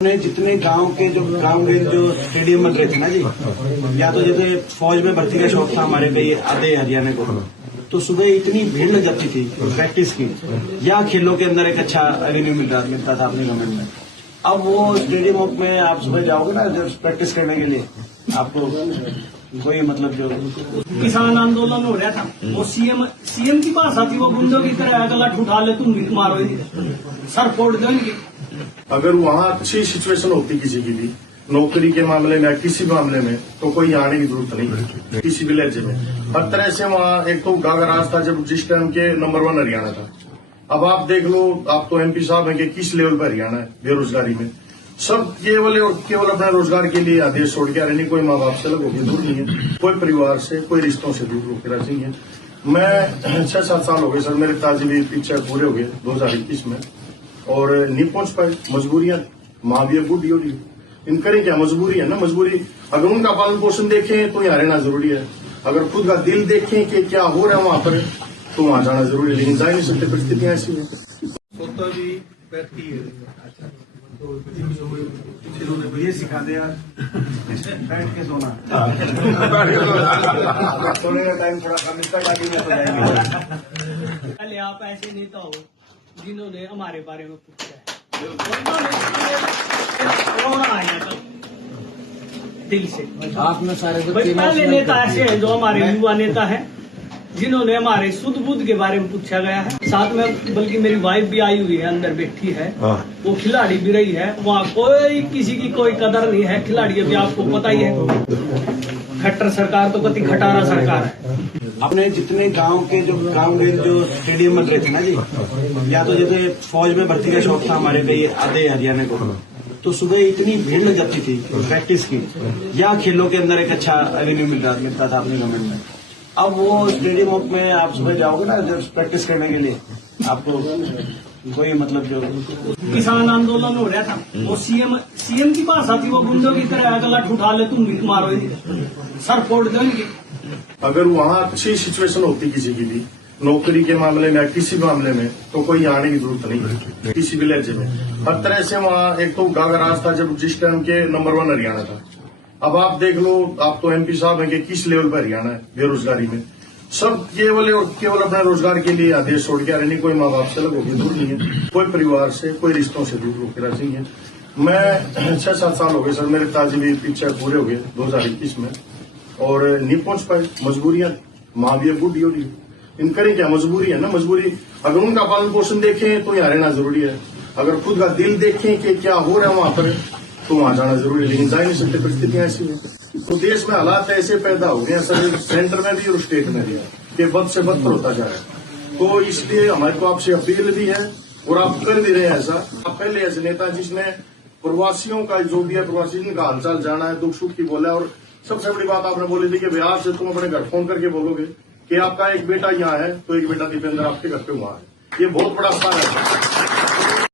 जितने गांव के जो स्टेडियम बन रहे थे ना जी, या तो जैसे फौज में भर्ती का शौक था हमारे कई आधे हरियाणा को, तो सुबह इतनी भीड़ लग जाती थी प्रैक्टिस की, या खेलों के अंदर एक अच्छा रेवेन्यू मिलता था अपनी गवर्नमेंट में। अब वो स्टेडियम में आप सुबह जाओगे ना जब प्रैक्टिस करने के लिए, आपको कोई मतलब जो किसान आंदोलन हो रहा था, वो सीएम की भाषा थी, वो गुंडों की तरह गला उठा ले, तुम भी मारो, सर फोड़ दो इनकी। अगर वहाँ अच्छी सिचुएशन होती किसी की भी नौकरी के मामले में, किसी मामले में, तो कोई आने की जरूरत नहीं है किसी भी लहजे में। हर तरह से वहाँ एक तो गागराज था जब जिस टाइम के नंबर 1 हरियाणा था। अब आप देख लो, आप तो एमपी साहब हैं कि किस लेवल पर हरियाणा है बेरोजगारी में। सब केवल और केवल अपने रोजगार के लिए आदेश छोड़ के आ रहे नहीं, कोई माँ बाप से अलग होकर दूर नहीं है, कोई परिवार से, कोई रिश्तों से दूर होकर राजी है। मैं 6-7 साल हो गए सर, मेरे ताजिबी पीछे पूरे हो गए 2021 में, और नहीं पहुंच पाए। मजबूरियां, माँ भी बूढ़ी हो रही, इन करें क्या, मजबूरी है ना। मजबूरी, अगर उनका पालन पोषण देखें तो यहाँ रहना जरूरी है, अगर खुद का दिल देखें कि क्या हो रहा है वहां पर, तो वहां जाना जरूरी है, लेकिन जा नहीं सकते, परिस्थितियां ऐसी है। सोता भी बैठती है, इन्होंने ये सिखा दिया बैठ के सोना। सोने का टाइम थोड़ा कम, इसका टाइम में तो जाएंगे। पहले आप ऐसे नेता हो जिन्होंने हमारे बारे में पूछा है, दिल से। आपने सारे पहले नेता ऐसे हैं जो हमारे युवा नेता हैं, जिन्होंने हमारे शुद्ध बुद्ध के बारे में पूछा गया है। साथ में बल्कि मेरी वाइफ भी आई हुई है, अंदर बैठी है, वो खिलाड़ी भी रही है। वहाँ कोई किसी की कोई कदर नहीं है, खिलाड़ी भी आपको पता ही है। खट्टर सरकार तो कति खटारा सरकार है। अपने जितने गांव के जो स्टेडियम बन रहे थे ना जी, या तो जैसे फौज में भर्ती का शौक था हमारे कई आधे हरियाणा को, तो सुबह इतनी भीड़ लग जाती थी प्रैक्टिस की, या खेलों के अंदर एक अच्छा रेवेन्यू मिलता था अपनी गवर्नमेंट में। अब वो स्टेडियम में आप सुबह जाओगे ना जब प्रैक्टिस करने के लिए, आपको कोई मतलब जो किसान आंदोलन हो रहा था, वो सीएम की भाषा थी, वो गुंडों की तरह गला उठा ले, तुम भी मारो, सर फोड़ दो इनकी। अगर वहाँ अच्छी सिचुएशन होती किसी की भी नौकरी के मामले में, किसी मामले में, तो कोई आने की जरूरत नहीं है किसी भी लहजे में। हर तरह से वहाँ एक तो गागराज था जब जिस टाइम के नंबर 1 हरियाणा था। अब आप देख लो, आप तो एमपी साहब हैं कि किस लेवल पर हरियाणा है बेरोजगारी में। सब केवल और केवल अपने रोजगार के लिए आदेश छोड़ के आ रहे नहीं, कोई माँ बाप से अलग होकर दूर नहीं है, कोई परिवार से, कोई रिश्तों से दूर होकर राजी है। मैं 6-7 साल हो गए सर, मेरे ताजिबी पीछे पूरे हो गए 2021 में, और नहीं पहुंच पाए। मजबूरियां, माँ भी बूढ़ी हो रही, इन करें क्या, मजबूरी है ना। मजबूरी, अगर उनका पालन पोषण देखें तो यहाँ रहना जरूरी है, अगर खुद का दिल देखें कि क्या हो रहा है वहां पर, तो वहां जाना जरूरी है, लेकिन जा नहीं सकते, परिस्थितियां ऐसी है। तो देश में हालात ऐसे पैदा हो गए सर, सेंटर में भी और स्टेट में भी, कि बद से बदतर होता जा रहा है। तो इसलिए हमारे को आपसे अपील भी है, और आप कर भी रहे हैं ऐसा। आप पहले ऐसे नेता जिसने प्रवासियों का जो भी है, प्रवासी का हालचाल जाना है, दुख सुख की बोला है। और सबसे बड़ी बात आपने बोली थी कि बिहार से तुम अपने घर फोन करके बोलोगे कि आपका एक बेटा यहाँ है, तो एक बेटा दीपेंद्र आपके घर पे हुआ है। ये बहुत बड़ा स्तर है।